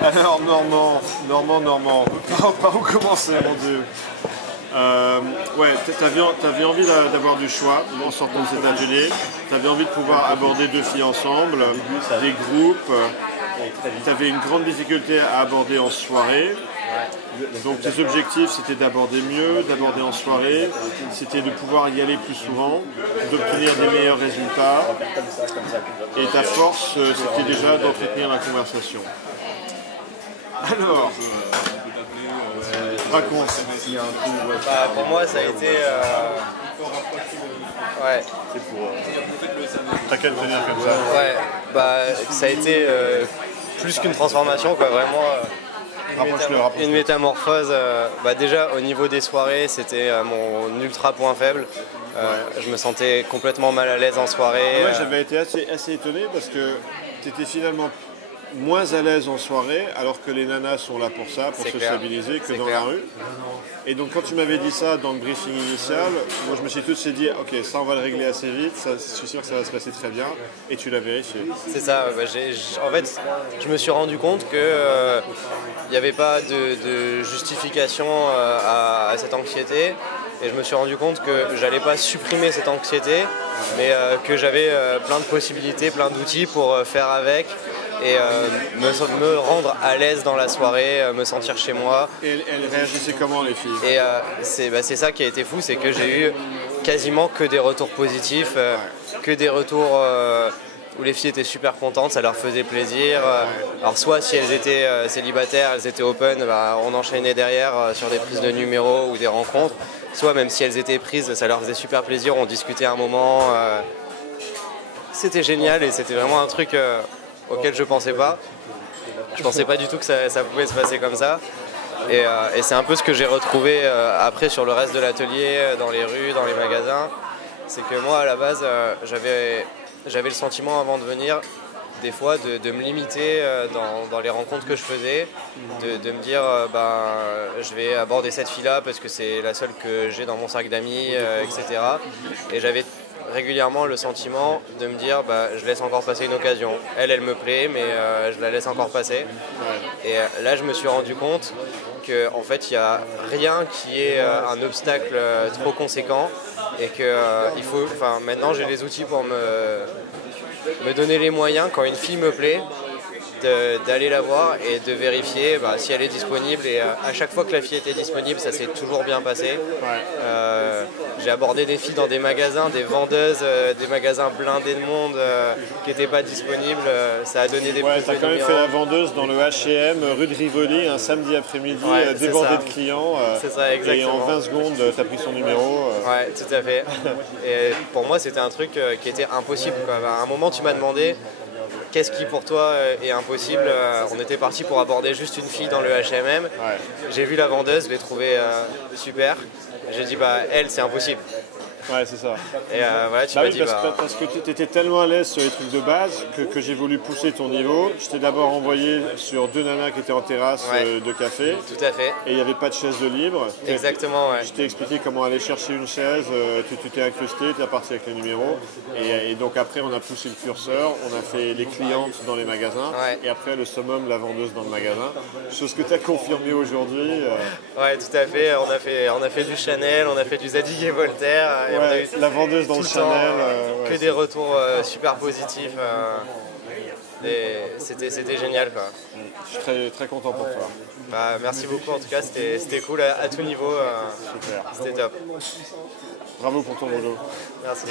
Alors, Normand, par où commencer, mon Dieu? Ouais, t'avais envie d'avoir du choix en sortant de cet atelier. T'avais envie de pouvoir aborder deux filles ensemble, des groupes. T'avais une grande difficulté à aborder en soirée. Donc tes objectifs, c'était d'aborder mieux, d'aborder en soirée, c'était de pouvoir y aller plus souvent, d'obtenir des meilleurs résultats. Et ta force, c'était déjà d'entretenir la conversation. Alors, raconte. Pour moi, ça a été... Ouais. T'as qu'à te tenir comme ça. Ouais, ça a été plus qu'une transformation, quoi, vraiment. Une métamorphose. Déjà au niveau des soirées, c'était mon ultra point faible. Je me sentais complètement mal à l'aise en soirée. Ouais, j'avais été assez étonné parce que tu étais finalement moins à l'aise en soirée, alors que les nanas sont là pour ça, pour se stabiliser, que dans la rue. Et donc quand tu m'avais dit ça dans le briefing initial, moi je me suis tout de suite dit, ok, ça on va le régler assez vite, ça, je suis sûr que ça va se passer très bien, et tu l'as vérifié. C'est ça, en fait je me suis rendu compte que il n'y avait pas de justification à cette anxiété, et je me suis rendu compte que j'allais pas supprimer cette anxiété, mais que j'avais plein de possibilités, plein d'outils pour faire avec, et me rendre à l'aise dans la soirée, me sentir chez moi. Et elles réagissaient comment, les filles? Et c'est ça qui a été fou, c'est que j'ai eu quasiment que des retours positifs, que des retours où les filles étaient super contentes, ça leur faisait plaisir. Alors soit si elles étaient célibataires, elles étaient open, on enchaînait derrière sur des prises de numéros ou des rencontres. Soit même si elles étaient prises, ça leur faisait super plaisir, on discutait un moment. C'était génial et c'était vraiment un truc auquel je pensais pas. Je pensais pas du tout que ça pouvait se passer comme ça. Et c'est un peu ce que j'ai retrouvé après sur le reste de l'atelier, dans les rues, dans les magasins. C'est que moi à la base, j'avais le sentiment avant de venir, des fois, de me limiter dans les rencontres que je faisais, de me dire je vais aborder cette fille-là parce que c'est la seule que j'ai dans mon sac d'amis, etc. Et j'avais régulièrement le sentiment de me dire je laisse encore passer une occasion. Elle me plaît, mais je la laisse encore passer. Et là, je me suis rendu compte qu'en fait, il n'y a rien qui est un obstacle trop conséquent et que maintenant, j'ai les outils pour me donner les moyens, quand une fille me plaît, d'aller la voir et de vérifier si elle est disponible. Et à chaque fois que la fille était disponible, ça s'est toujours bien passé. J'ai abordé des filles dans des magasins, des vendeuses, des magasins blindés de monde qui n'étaient pas disponibles. Ça a donné des prises de numéros. T'as quand même fait la vendeuse dans le H&M, rue de Rivoli, un samedi après-midi, débordé de clients. C'est ça, exactement. Et en 20 secondes, t'as pris son numéro. Ouais, tout à fait. Et pour moi, c'était un truc qui était impossible, quoi. À un moment, tu m'as demandé qu'est-ce qui pour toi est impossible. On était parti pour aborder juste une fille dans le H&M. J'ai vu la vendeuse, je l'ai trouvée super. J'ai dit elle, c'est impossible. Ouais, c'est ça. Et voilà, tu m'as dit parce que tu étais tellement à l'aise sur les trucs de base que j'ai voulu pousser ton niveau. Je t'ai d'abord envoyé sur deux nanas qui étaient en terrasse de café. Tout à fait. Et il n'y avait pas de chaise de libre. Exactement, ouais. Je t'ai expliqué comment aller chercher une chaise, tu t'es incrusté, tu es parti avec les numéros. Et donc après, on a poussé le curseur, on a fait les clientes dans les magasins. Et après, le summum, la vendeuse dans le magasin. Chose que tu as confirmé aujourd'hui. Ouais, tout à fait. On a fait du Chanel, on a fait du Zadig et Voltaire. On a eu la vendeuse dans le Chanel. Que des retours super positifs. C'était génial, quoi. Je suis très, très content pour toi. Merci beaucoup, en tout cas, c'était cool à tout niveau. Super. C'était top. Bravo pour ton boulot. Merci.